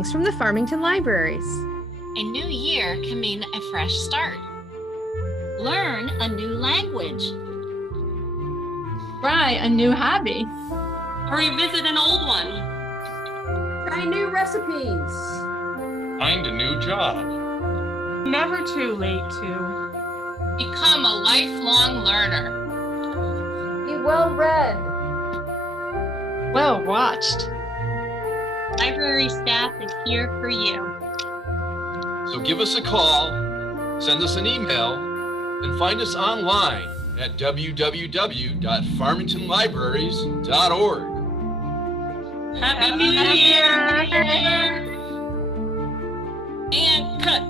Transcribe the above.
offerings from the Farmington libraries. A new year can mean a fresh start. Learn a new language. Try a new hobby. Or revisit an old one. Try new recipes. Find a new job. Never too late to Become a lifelong learner. Be well read. Well watched. Library staff is here for you. So give us a call, send us an email, and find us online at www.farmingtonlibraries.org. Happy New Year! And cut.